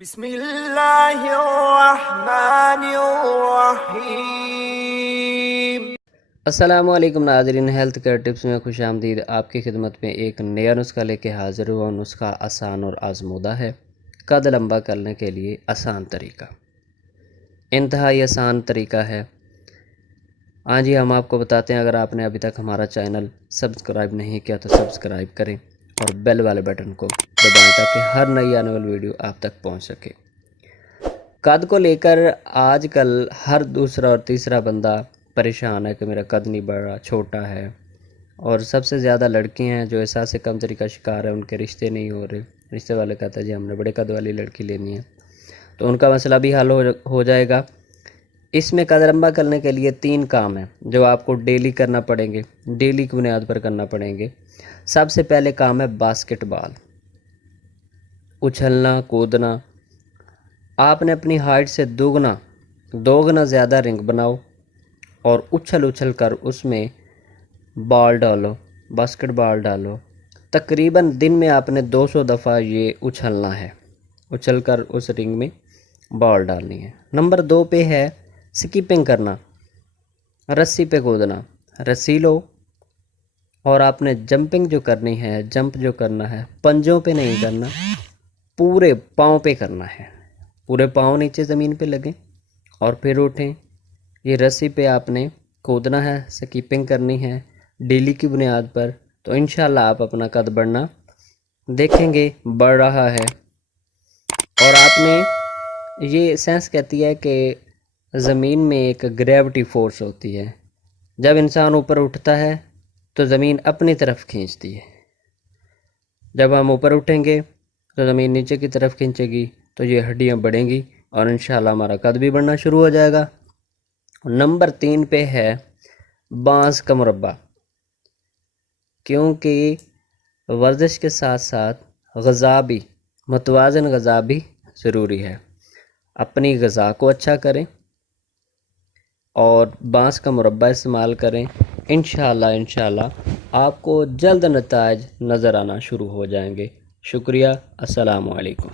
بسم اللہ الرحمن الرحیم۔ السلام علیکم ناظرین، ہیلتھ کیئر ٹپس میں خوش آمدید۔ آپ کی خدمت میں ایک نیا نسخہ لے کے حاضر ہوا۔ نسخہ آسان اور آزمودہ ہے۔ قد لمبا کرنے کے لیے آسان طریقہ، انتہائی آسان طریقہ ہے۔ ہاں جی، ہم آپ کو بتاتے ہیں، اگر آپ نے ابھی تک ہمارا چینل سبسکرائب نہیں کیا تو سبسکرائب کریں اور بیل والے بٹن کو دبائیں تاکہ ہر نئی آنے والی ویڈیو آپ تک پہنچ سکے۔ قد کو لے کر آج کل ہر دوسرا اور تیسرا بندہ پریشان ہے کہ میرا قد نہیں بڑھ رہا، چھوٹا ہے، اور سب سے زیادہ لڑکی ہیں جو احساس کمتری کا شکار ہے، ان کے رشتے نہیں ہو رہے۔ رشتے والے کہتے ہیں جی ہم نے بڑے قد والی لڑکی لینی ہے، تو ان کا مسئلہ بھی حل ہو جائے گا۔ اس میں قد لمبا کرنے کے لیے 3 کام ہیں جو آپ کو ڈیلی کرنا پڑیں گے، ڈیلی کی بنیاد پر کرنا پڑیں گے۔ سب سے پہلے کام ہے باسکٹ بال، اچھلنا کودنا۔ آپ نے اپنی ہائٹ سے دوگنا زیادہ رنگ بناؤ اور اچھل کر اس میں بال ڈالو، باسکٹ بال ڈالو۔ تقریباً دن میں آپ نے 200 دفعہ یہ اچھلنا ہے، اچھل کر اس رنگ میں بال ڈالنی ہے۔ نمبر 2 پہ ہے سکیپنگ کرنا، رسی پہ کودنا۔ رسی لو اور آپ نے جمپنگ جو کرنی ہے، جمپ جو کرنا ہے، پنجوں پہ نہیں کرنا، پورے پاؤں پہ کرنا ہے۔ پورے پاؤں نیچے زمین پہ لگیں اور پھر اٹھیں۔ یہ رسی پہ آپ نے کودنا ہے، سکیپنگ کرنی ہے ڈیلی کی بنیاد پر، تو انشاءاللہ آپ اپنا قد بڑھنا دیکھیں گے، بڑھ رہا ہے۔ اور آپ نے، یہ سائنس کہتی ہے کہ زمین میں ایک گریوٹی فورس ہوتی ہے، جب انسان اوپر اٹھتا ہے تو زمین اپنی طرف کھینچتی ہے، جب ہم اوپر اٹھیں گے تو زمین نیچے کی طرف کھینچے گی، تو یہ ہڈیاں بڑھیں گی اور انشاءاللہ ہمارا قد بھی بڑھنا شروع ہو جائے گا۔ نمبر 3 پہ ہے بانس کا مربع، کیونکہ ورزش کے ساتھ ساتھ غذا بھی، متوازن غذا بھی ضروری ہے۔ اپنی غذا کو اچھا کریں اور بانس کا مربع استعمال کریں۔ انشاءاللہ آپ کو جلد نتائج نظر آنا شروع ہو جائیں گے۔ شکریہ، السلام علیکم۔